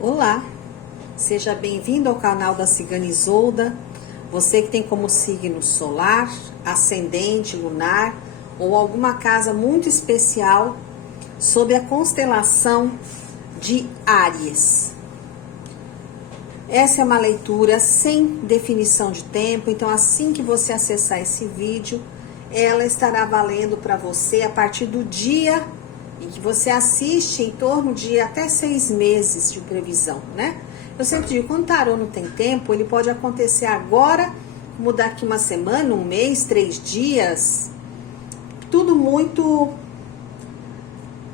Olá, seja bem-vindo ao canal da Cigana Isolda. Você que tem como signo solar, ascendente, lunar ou alguma casa muito especial sob a constelação de Áries. Essa é uma leitura sem definição de tempo, então assim que você acessar esse vídeo, ela estará valendo para você a partir do dia em que você assiste, em torno de até 6 meses de previsão, né? Eu sempre digo, quando o tarô não tem tempo, ele pode acontecer agora, como daqui uma semana, um mês, 3 dias, tudo muito...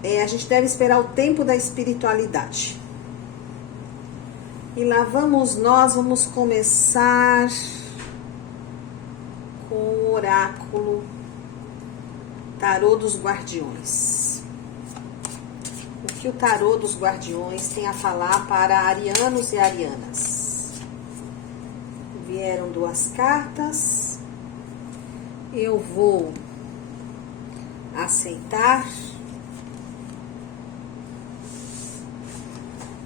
a gente deve esperar o tempo da espiritualidade. E lá vamos nós, vamos começar com o oráculo Tarô dos Guardiões. O que o Tarô dos Guardiões tem a falar para arianos e arianas? Vieram 2 cartas. Eu vou aceitar.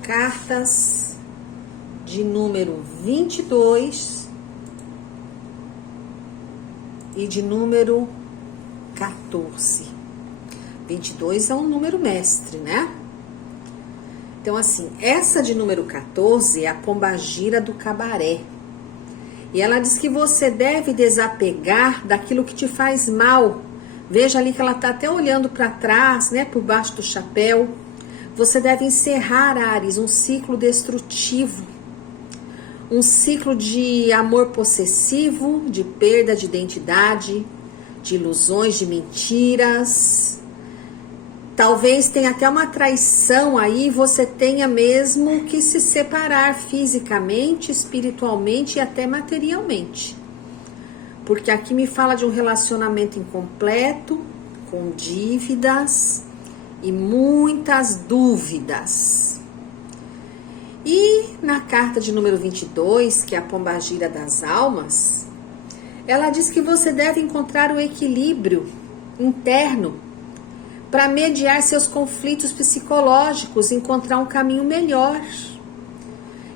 Cartas de número 22 e de número 14. 22 é um número mestre, né? Então, assim, essa de número 14 é a pombagira do cabaré. E ela diz que você deve desapegar daquilo que te faz mal. Veja ali que ela tá até olhando para trás, né? Por baixo do chapéu. Você deve encerrar, Áries, um ciclo destrutivo. Um ciclo de amor possessivo, de perda de identidade, de ilusões, de mentiras. Talvez tenha até uma traição aí, você tenha mesmo que se separar fisicamente, espiritualmente e até materialmente. Porque aqui me fala de um relacionamento incompleto, com dívidas e muitas dúvidas. E na carta de número 22, que é a pombagira das almas, ela diz que você deve encontrar o equilíbrio interno para mediar seus conflitos psicológicos, encontrar um caminho melhor.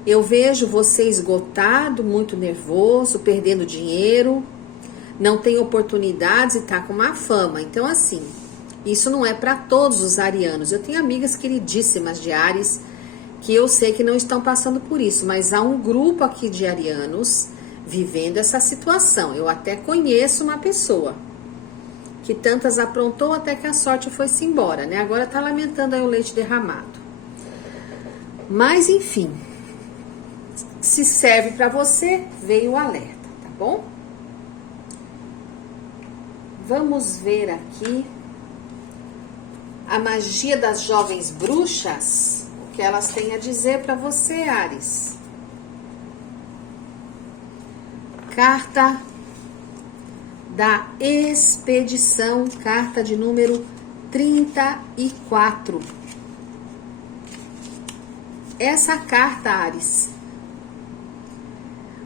Eu vejo você esgotado, muito nervoso, perdendo dinheiro, não tem oportunidades e tá com má fama. Então, assim, isso não é para todos os arianos. Eu tenho amigas queridíssimas de Áries que eu sei que não estão passando por isso, mas há um grupo aqui de arianos vivendo essa situação. Eu até conheço uma pessoa que tantas aprontou até que a sorte foi-se embora, né? Agora tá lamentando aí o leite derramado. Mas, enfim, se serve para você, veio o alerta, tá bom? Vamos ver aqui a magia das jovens bruxas, o que elas têm a dizer para você, Áries. Carta da expedição, carta de número 34. Essa carta, Áries,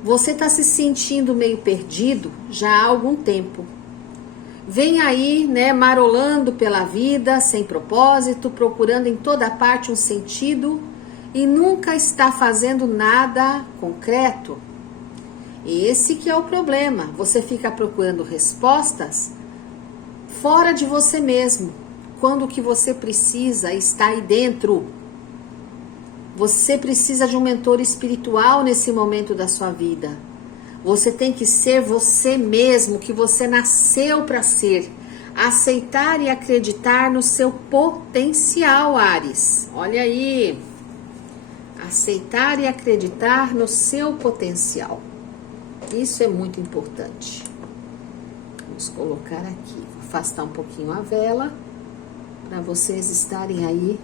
você está se sentindo meio perdido já há algum tempo. Vem aí, né, marolando pela vida, sem propósito, procurando em toda parte um sentido e nunca está fazendo nada concreto. Esse que é o problema, você fica procurando respostas fora de você mesmo, quando o que você precisa está aí dentro. Você precisa de um mentor espiritual nesse momento da sua vida. Você tem que ser você mesmo, que você nasceu para ser. Aceitar e acreditar no seu potencial, Áries. Olha aí. Aceitar e acreditar no seu potencial. Isso é muito importante. Vamos colocar aqui, vou afastar um pouquinho a vela para vocês estarem aí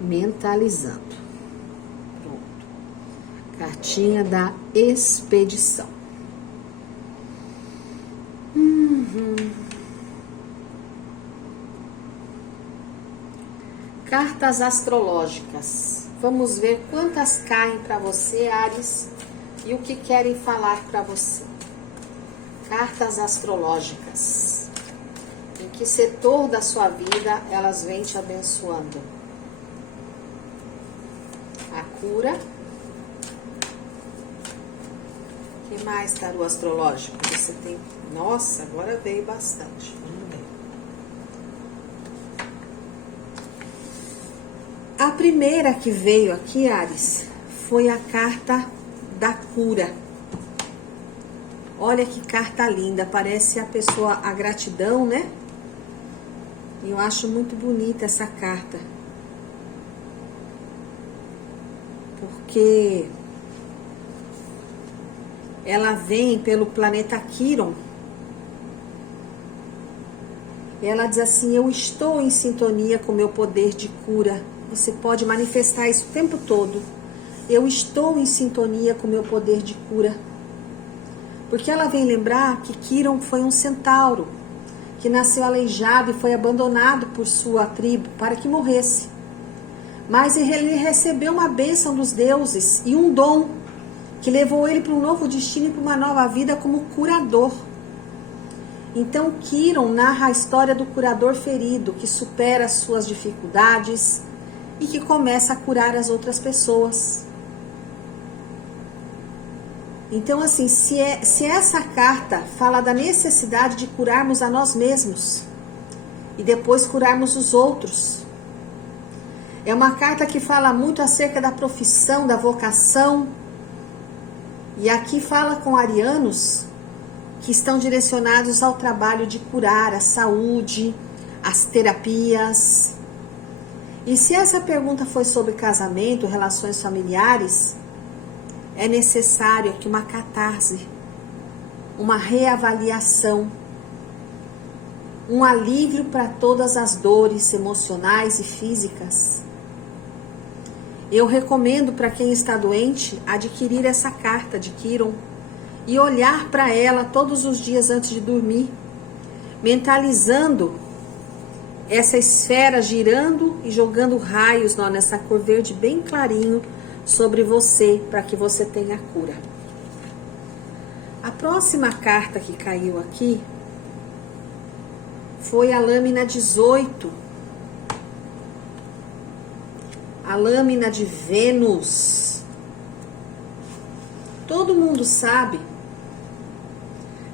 mentalizando. Pronto. Cartinha da expedição. Cartas astrológicas. Vamos ver quantas caem para você, Áries, e o que querem falar para você. Cartas astrológicas. Em que setor da sua vida elas vêm te abençoando? cura. O que mais, tarô astrológico? Você tem... Nossa, agora veio bastante. Vamos ver. A primeira que veio aqui, Áries, foi a carta da cura. Olha que carta linda, parece a pessoa, a gratidão, né? Eu acho muito bonita essa carta. Porque ela vem pelo planeta Quiron. E ela diz assim: eu estou em sintonia com o meu poder de cura. Você pode manifestar isso o tempo todo. Eu estou em sintonia com o meu poder de cura. Porque ela vem lembrar que Quiron foi um centauro, que nasceu aleijado e foi abandonado por sua tribo para que morresse. Mas ele recebeu uma bênção dos deuses e um dom que levou ele para um novo destino e para uma nova vida como curador. Então Quiron narra a história do curador ferido que supera as suas dificuldades e que começa a curar as outras pessoas. Então, assim, se essa carta fala da necessidade de curarmos a nós mesmos e depois curarmos os outros, é uma carta que fala muito acerca da profissão, da vocação, e aqui fala com arianos que estão direcionados ao trabalho de curar, a saúde, as terapias. E se essa pergunta foi sobre casamento, relações familiares, é necessário aqui uma catarse, uma reavaliação, um alívio para todas as dores emocionais e físicas. Eu recomendo para quem está doente adquirir essa carta de Quiron e olhar para ela todos os dias antes de dormir, mentalizando essa esfera girando e jogando raios nessa cor verde bem clarinho sobre você, para que você tenha cura. A próxima carta que caiu aqui foi a lâmina 18. A lâmina de Vênus. Todo mundo sabe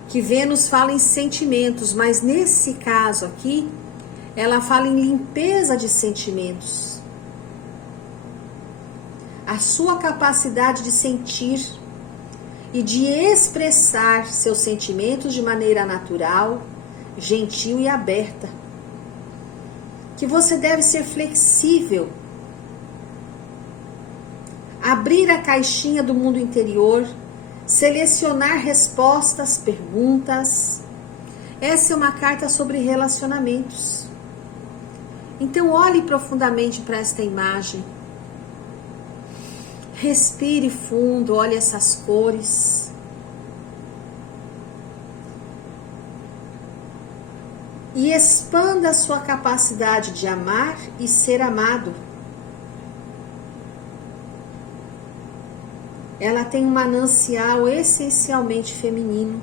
que Vênus fala em sentimentos, mas nesse caso aqui, ela fala em limpeza de sentimentos. A sua capacidade de sentir e de expressar seus sentimentos de maneira natural, gentil e aberta. Que você deve ser flexível, abrir a caixinha do mundo interior, selecionar respostas, perguntas. Essa é uma carta sobre relacionamentos. Então olhe profundamente para esta imagem. Respire fundo, olhe essas cores. E expanda a sua capacidade de amar e ser amado. Ela tem um manancial essencialmente feminino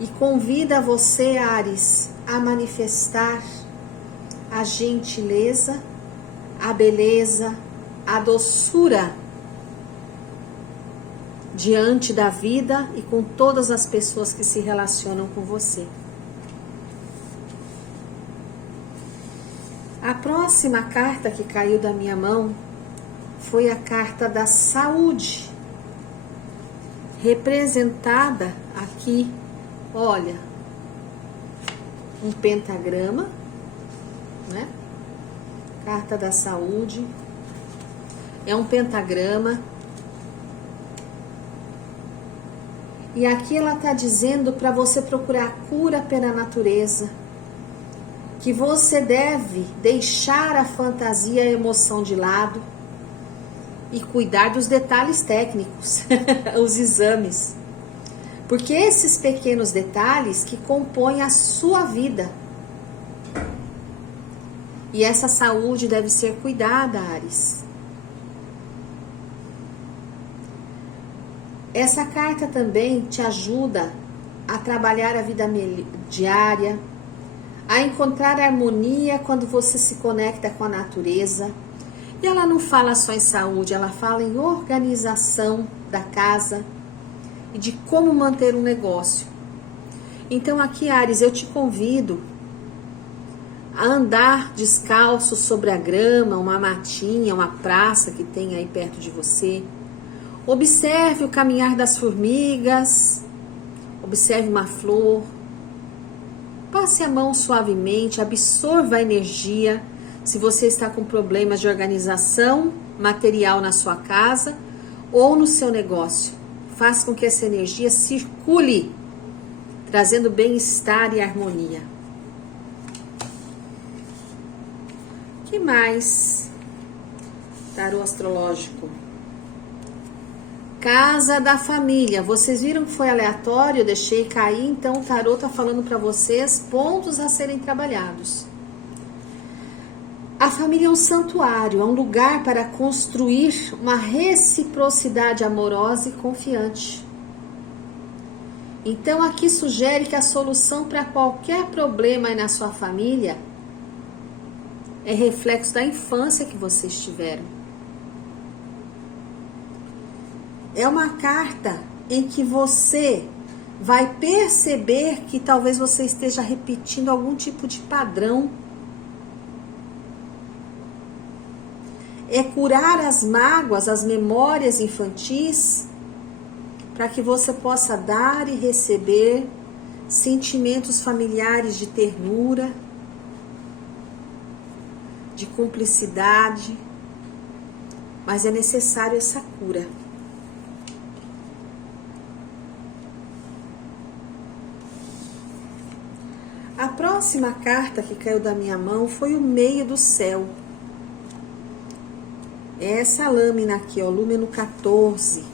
e convida você, Áries, a manifestar a gentileza, a beleza, a doçura diante da vida e com todas as pessoas que se relacionam com você. A próxima carta que caiu da minha mão foi a carta da saúde, representada aqui, olha, um pentagrama, né? Carta da saúde, é um pentagrama, e aqui ela está dizendo para você procurar cura pela natureza, que você deve deixar a fantasia e a emoção de lado e cuidar dos detalhes técnicos, os exames. Porque esses pequenos detalhes que compõem a sua vida. E essa saúde deve ser cuidada, Áries. Essa carta também te ajuda a trabalhar a vida diária, a encontrar harmonia quando você se conecta com a natureza. E ela não fala só em saúde, ela fala em organização da casa e de como manter um negócio. Então aqui, Áries, eu te convido a andar descalço sobre a grama, uma matinha, uma praça que tem aí perto de você. Observe o caminhar das formigas, observe uma flor. Passe a mão suavemente, absorva a energia. Se você está com problemas de organização material na sua casa ou no seu negócio, faça com que essa energia circule, trazendo bem-estar e harmonia. O que mais? Tarô astrológico. Casa da família. Vocês viram que foi aleatório? Eu deixei cair, então o tarô está falando para vocês pontos a serem trabalhados. A família é um santuário, é um lugar para construir uma reciprocidade amorosa e confiante. Então aqui sugere que a solução para qualquer problema aí na sua família é reflexo da infância que vocês tiveram. É uma carta em que você vai perceber que talvez você esteja repetindo algum tipo de padrão. É curar as mágoas, as memórias infantis, para que você possa dar e receber sentimentos familiares de ternura, de cumplicidade, mas é necessário essa cura. A próxima carta que caiu da minha mão foi o meio do céu. Essa lâmina aqui, ó, número 14.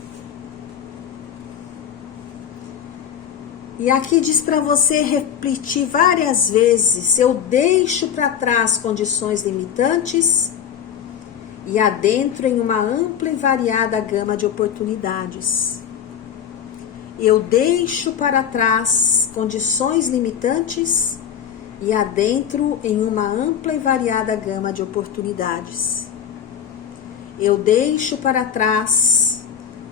E aqui diz para você repetir várias vezes: eu deixo para trás condições limitantes e adentro em uma ampla e variada gama de oportunidades. Eu deixo para trás condições limitantes e adentro em uma ampla e variada gama de oportunidades. Eu deixo para trás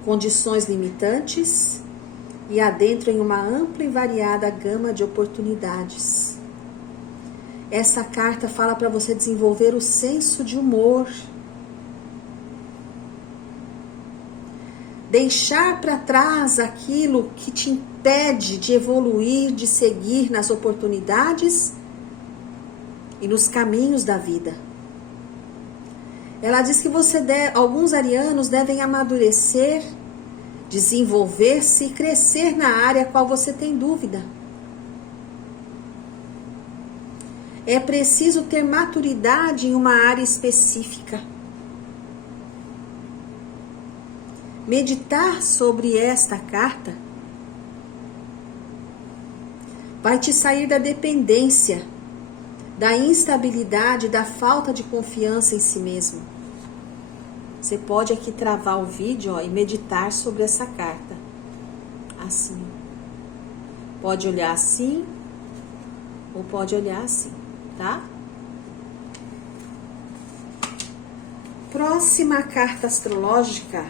condições limitantes e adentro em uma ampla e variada gama de oportunidades. Essa carta fala para você desenvolver o senso de humor. Deixar para trás aquilo que te impede de evoluir, de seguir nas oportunidades e nos caminhos da vida. Ela diz que alguns arianos devem amadurecer, desenvolver-se e crescer na área a qual você tem dúvida. É preciso ter maturidade em uma área específica. Meditar sobre esta carta vai te sair da dependência, da instabilidade, da falta de confiança em si mesmo. Você pode aqui travar o vídeo, ó, e meditar sobre essa carta. Assim. Pode olhar assim ou pode olhar assim, tá? Próxima carta astrológica.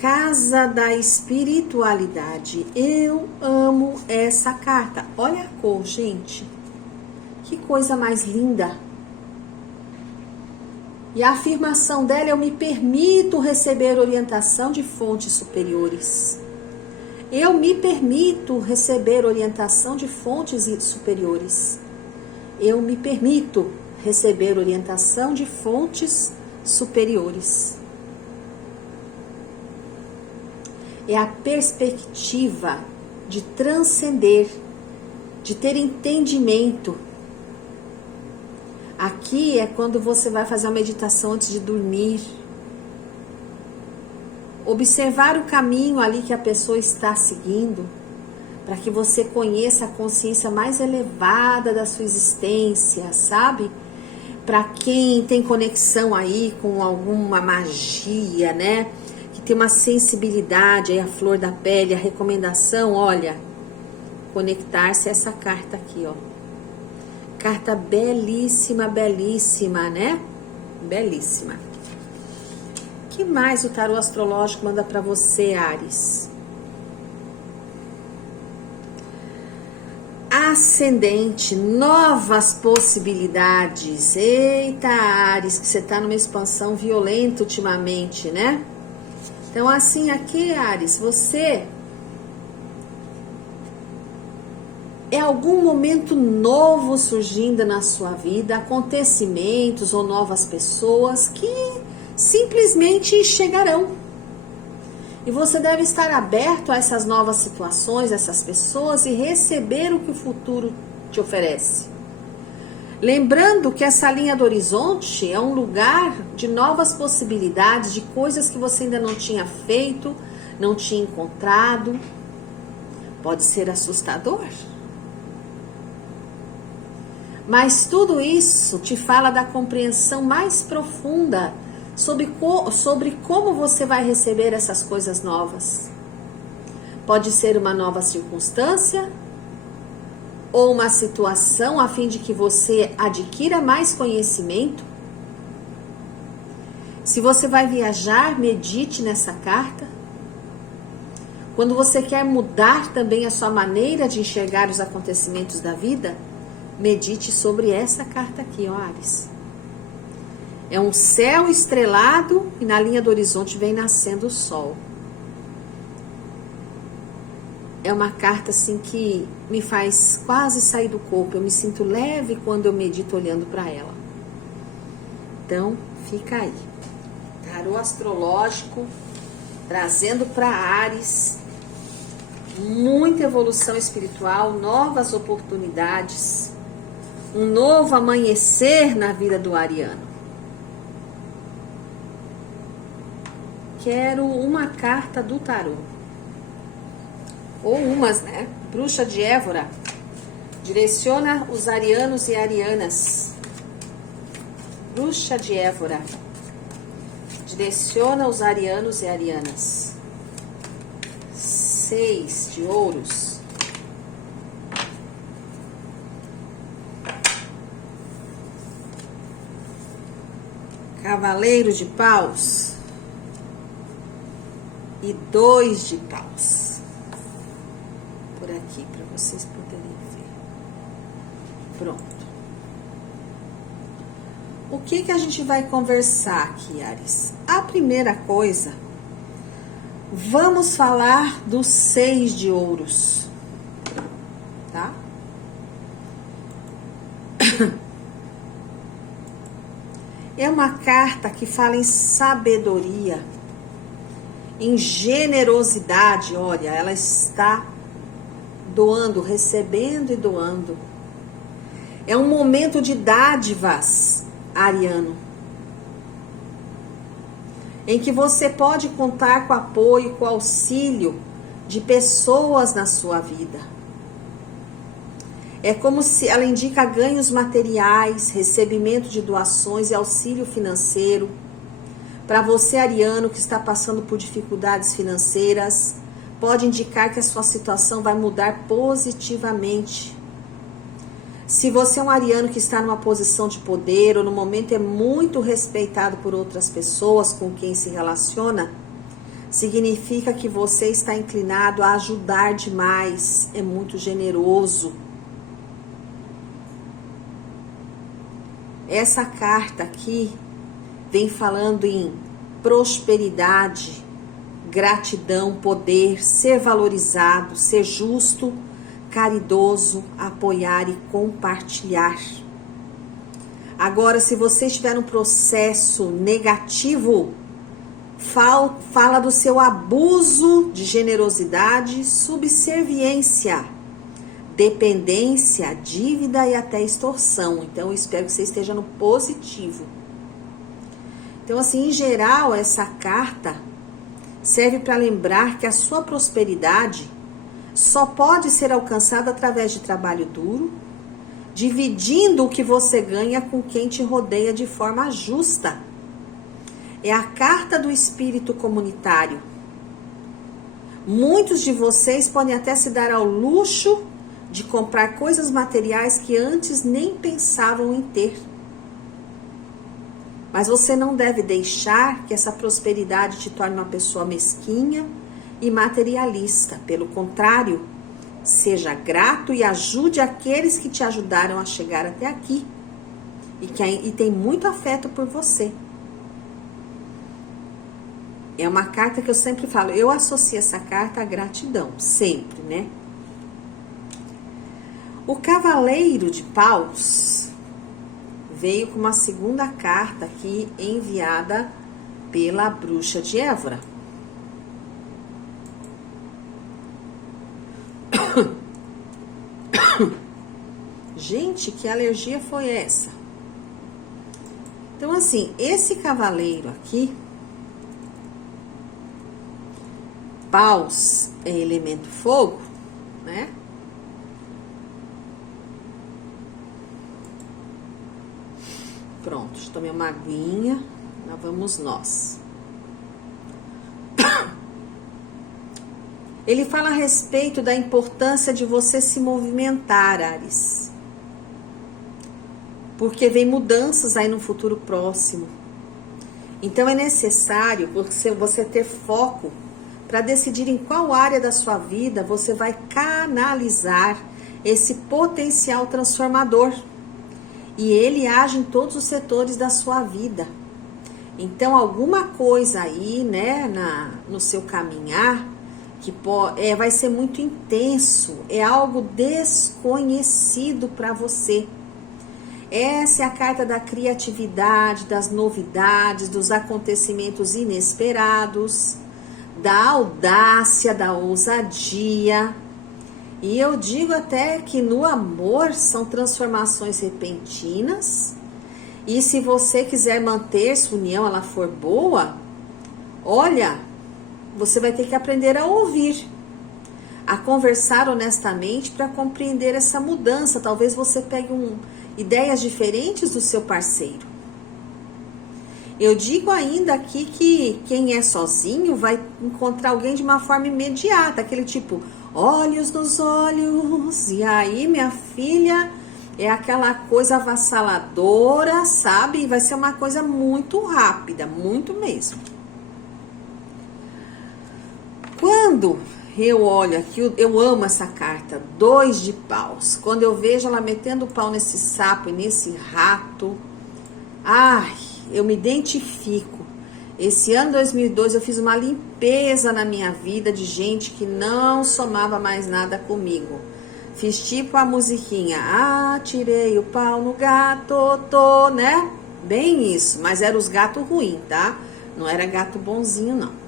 Casa da espiritualidade. Eu amo essa carta. Olha a cor, gente. Que coisa mais linda. E a afirmação dela: eu me permito receber orientação de fontes superiores. Eu me permito receber orientação de fontes superiores. Eu me permito receber orientação de fontes superiores. É a perspectiva de transcender, de ter entendimento. Aqui é quando você vai fazer uma meditação antes de dormir. Observar o caminho ali que a pessoa está seguindo, para que você conheça a consciência mais elevada da sua existência, sabe? Para quem tem conexão aí com alguma magia, né? Que tem uma sensibilidade aí, a flor da pele, a recomendação, olha, conectar-se a essa carta aqui, ó. Carta belíssima, belíssima, né? Belíssima. O que mais o tarô astrológico manda para você, Áries? Ascendente, novas possibilidades. Eita, Áries, que você tá numa expansão violenta ultimamente, né? Então, assim, aqui, Áries, você é algum momento novo surgindo na sua vida, acontecimentos ou novas pessoas que simplesmente chegarão. E você deve estar aberto a essas novas situações, essas pessoas e receber o que o futuro te oferece. Lembrando que essa linha do horizonte é um lugar de novas possibilidades, de coisas que você ainda não tinha feito, não tinha encontrado. Pode ser assustador. Mas tudo isso te fala da compreensão mais profunda sobre como você vai receber essas coisas novas. Pode ser uma nova circunstância ou uma situação a fim de que você adquira mais conhecimento. Se você vai viajar, medite nessa carta. Quando você quer mudar também a sua maneira de enxergar os acontecimentos da vida, medite sobre essa carta aqui, ó, Áries. É um céu estrelado e na linha do horizonte vem nascendo o sol. É uma carta assim que me faz quase sair do corpo. Eu me sinto leve quando eu medito olhando para ela. Então, fica aí. Tarô astrológico trazendo para Áries muita evolução espiritual, novas oportunidades, um novo amanhecer na vida do ariano. Quero uma carta do tarô. Ou umas, né? Bruxa de Évora. Direciona os arianos e arianas. Bruxa de Évora. Direciona os arianos e arianas. 6 de ouros. Cavaleiro de paus. E 2 de paus. Por aqui, para vocês poderem ver. Pronto. O que a gente vai conversar aqui, Áries? A primeira coisa, vamos falar do 6 de ouros. Tá? É uma carta que fala em sabedoria, em generosidade. Olha, ela está doando, recebendo e doando. É um momento de dádivas, ariano, em que você pode contar com o apoio, com o auxílio de pessoas na sua vida. É como se ela indica ganhos materiais, recebimento de doações e auxílio financeiro. Para você, ariano, que está passando por dificuldades financeiras, pode indicar que a sua situação vai mudar positivamente. Se você é um ariano que está numa posição de poder ou no momento é muito respeitado por outras pessoas com quem se relaciona, significa que você está inclinado a ajudar demais, é muito generoso. Essa carta aqui vem falando em prosperidade, gratidão, poder, ser valorizado, ser justo, caridoso, apoiar e compartilhar. Agora, se você estiver num processo negativo, fala do seu abuso de generosidade, subserviência, dependência, dívida e até extorsão. Então, eu espero que você esteja no positivo. Então, assim, em geral, essa carta serve para lembrar que a sua prosperidade só pode ser alcançada através de trabalho duro, dividindo o que você ganha com quem te rodeia de forma justa. É a carta do espírito comunitário. Muitos de vocês podem até se dar ao luxo de comprar coisas materiais que antes nem pensavam em ter. Mas você não deve deixar que essa prosperidade te torne uma pessoa mesquinha e materialista. Pelo contrário, seja grato e ajude aqueles que te ajudaram a chegar até aqui e tem muito afeto por você. É uma carta que eu sempre falo, eu associo essa carta à gratidão, sempre, né? O Cavaleiro de Paus veio com uma segunda carta aqui enviada pela Bruxa de Évora. Gente, que alergia foi essa? Então, assim, esse cavaleiro aqui, Paus é elemento fogo, né? Pronto, tomei uma aguinha, lá vamos nós. Ele fala a respeito da importância de você se movimentar, Áries. Porque vem mudanças aí no futuro próximo. Então é necessário você ter foco para decidir em qual área da sua vida você vai canalizar esse potencial transformador. E ele age em todos os setores da sua vida. Então, alguma coisa aí, né, no seu caminhar, que vai ser muito intenso, é algo desconhecido para você. Essa é a carta da criatividade, das novidades, dos acontecimentos inesperados, da audácia, da ousadia. E eu digo até que no amor são transformações repentinas. E se você quiser manter sua união, ela for boa, olha, você vai ter que aprender a ouvir, a conversar honestamente para compreender essa mudança. Talvez você pegue ideias diferentes do seu parceiro. Eu digo ainda aqui que quem é sozinho vai encontrar alguém de uma forma imediata, aquele tipo, olhos nos olhos, e aí, minha filha, é aquela coisa avassaladora, sabe? Vai ser uma coisa muito rápida, muito mesmo. Quando eu olho aqui, eu amo essa carta, 2 de paus. Quando eu vejo ela metendo o pau nesse sapo e nesse rato, ai, eu me identifico. Esse ano 2002 eu fiz uma limpeza na minha vida de gente que não somava mais nada comigo. Fiz tipo a musiquinha, tirei o pau no gato, né? Bem isso, mas era os gatos ruins, tá? Não era gato bonzinho, não.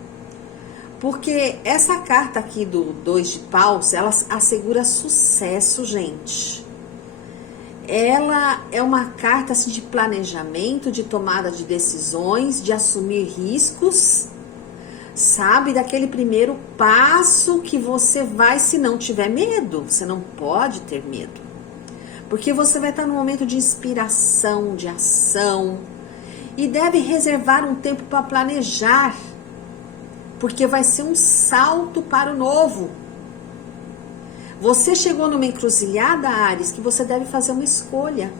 Porque essa carta aqui do 2 de paus, ela assegura sucesso, gente. Ela é uma carta assim, de planejamento, de tomada de decisões, de assumir riscos, sabe? Daquele primeiro passo que você vai, se não tiver medo. Você não pode ter medo. Porque você vai estar num momento de inspiração, de ação. E deve reservar um tempo para planejar. Porque vai ser um salto para o novo. Você chegou numa encruzilhada, Áries, que você deve fazer uma escolha.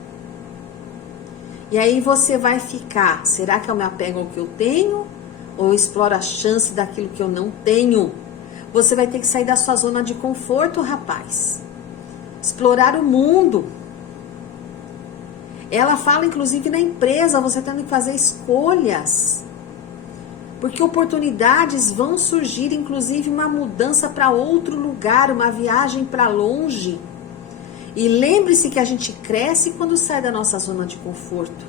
E aí você vai ficar, será que eu me apego ao que eu tenho? Ou eu exploro a chance daquilo que eu não tenho? Você vai ter que sair da sua zona de conforto, rapaz. Explorar o mundo. Ela fala, inclusive, na empresa, você tendo que fazer escolhas. Porque oportunidades vão surgir, inclusive uma mudança para outro lugar, uma viagem para longe. E lembre-se que a gente cresce quando sai da nossa zona de conforto.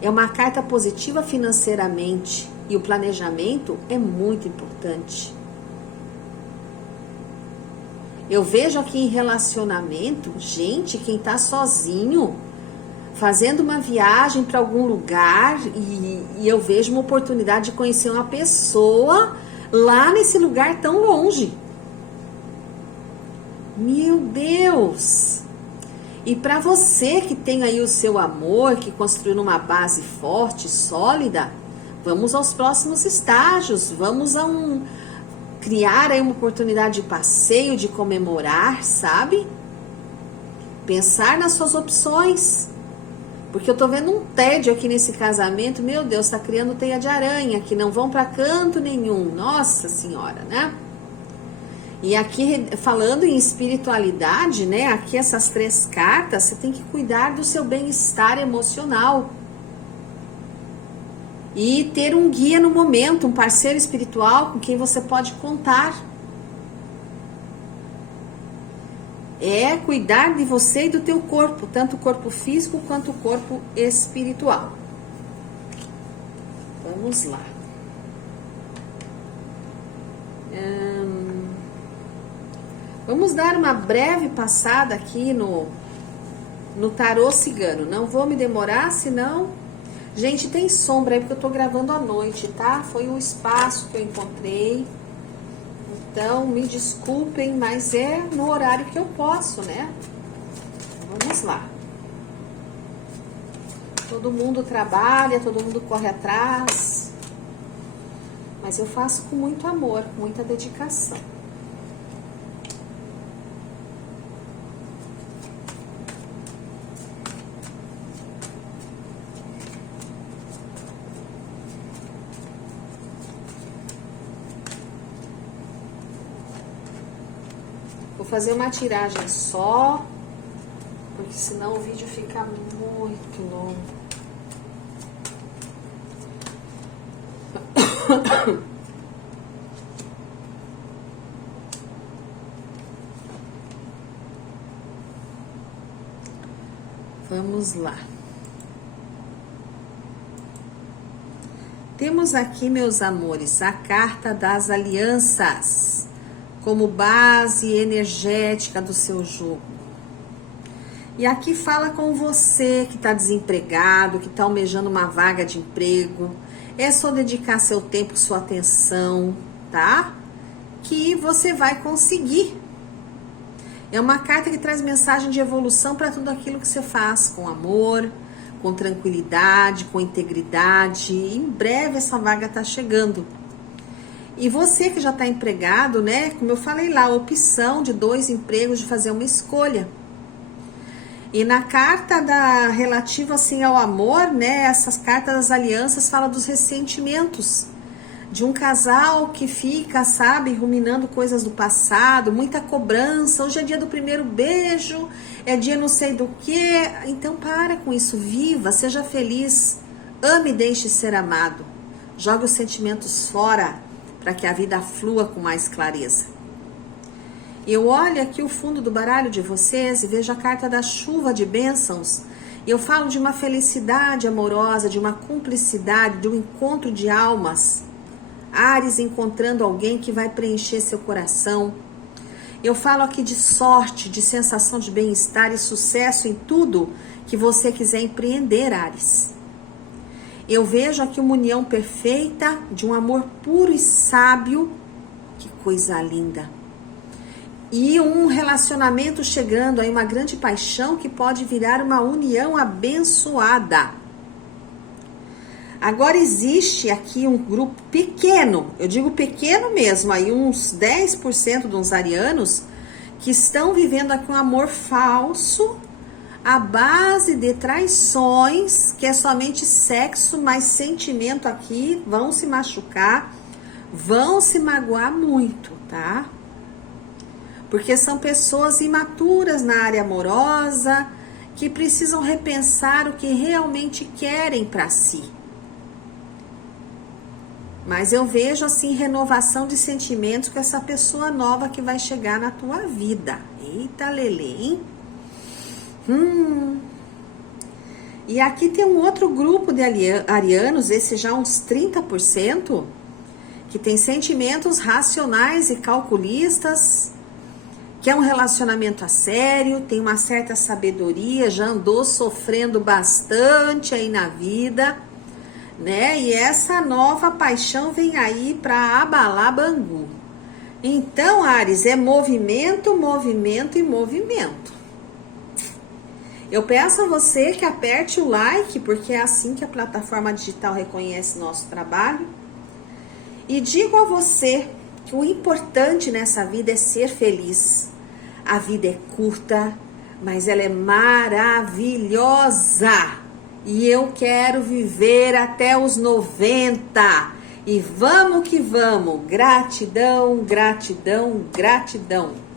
É uma carta positiva financeiramente e o planejamento é muito importante. Eu vejo aqui em relacionamento, gente, quem está sozinho, fazendo uma viagem para algum lugar e eu vejo uma oportunidade de conhecer uma pessoa lá nesse lugar tão longe. Meu Deus! E para você que tem aí o seu amor, que construiu uma base forte, sólida, vamos aos próximos estágios, vamos criar aí uma oportunidade de passeio, de comemorar, sabe? Pensar nas suas opções. Porque eu tô vendo um tédio aqui nesse casamento, meu Deus, tá criando teia de aranha, que não vão pra canto nenhum, nossa senhora, né? E aqui, falando em espiritualidade, né, aqui essas 3 cartas, você tem que cuidar do seu bem-estar emocional. E ter um guia no momento, um parceiro espiritual com quem você pode contar. É cuidar de você e do teu corpo, tanto o corpo físico quanto o corpo espiritual. Vamos lá. Vamos dar uma breve passada aqui no tarô cigano. Não vou me demorar, senão... Gente, tem sombra aí porque eu tô gravando à noite, tá? Foi o espaço que eu encontrei. Então, me desculpem, mas é no horário que eu posso, né? Vamos lá. Todo mundo trabalha, todo mundo corre atrás. Mas eu faço com muito amor, com muita dedicação. Vou fazer uma tiragem só, porque senão o vídeo fica muito longo. Vamos lá. Temos aqui, meus amores, a carta das alianças como base energética do seu jogo. E aqui fala com você que está desempregado, que está almejando uma vaga de emprego. É só dedicar seu tempo, sua atenção, tá? Que você vai conseguir. É uma carta que traz mensagem de evolução para tudo aquilo que você faz com amor, com tranquilidade, com integridade. Em breve essa vaga está chegando. E você que já está empregado, né? Como eu falei lá, a opção de 2 empregos, de fazer uma escolha. E na carta relativa assim ao amor, né? Essas cartas das alianças falam dos ressentimentos. De um casal que fica, sabe, ruminando coisas do passado, muita cobrança. Hoje é dia do primeiro beijo, é dia não sei do que. Então para com isso, viva, seja feliz, ame e deixe ser amado. Jogue os sentimentos fora, para que a vida flua com mais clareza. Eu olho aqui o fundo do baralho de vocês e vejo a carta da chuva de bênçãos. E eu falo de uma felicidade amorosa, de uma cumplicidade, de um encontro de almas. Áries encontrando alguém que vai preencher seu coração. Eu falo aqui de sorte, de sensação de bem-estar e sucesso em tudo que você quiser empreender, Áries. Eu vejo aqui uma união perfeita, de um amor puro e sábio. Que coisa linda. E um relacionamento chegando aí, uma grande paixão que pode virar uma união abençoada. Agora existe aqui um grupo pequeno, eu digo pequeno mesmo, aí uns 10% dos arianos que estão vivendo aqui um amor falso, à base de traições, que é somente sexo, mas sentimento aqui, vão se machucar, vão se magoar muito, tá? Porque são pessoas imaturas na área amorosa, que precisam repensar o que realmente querem para si. Mas eu vejo assim renovação de sentimentos com essa pessoa nova que vai chegar na tua vida. Eita, lelê, hein? E aqui tem um outro grupo de arianos, esse já uns 30%, que tem sentimentos racionais e calculistas, que é um relacionamento a sério, tem uma certa sabedoria, já andou sofrendo bastante aí na vida, né? E essa nova paixão vem aí para abalar Bangu. Então, Áries, é movimento, movimento e movimento. Eu peço a você que aperte o like, porque é assim que a plataforma digital reconhece nosso trabalho. E digo a você que o importante nessa vida é ser feliz. A vida é curta, mas ela é maravilhosa. E eu quero viver até os 90. E vamos que vamos. Gratidão, gratidão, gratidão.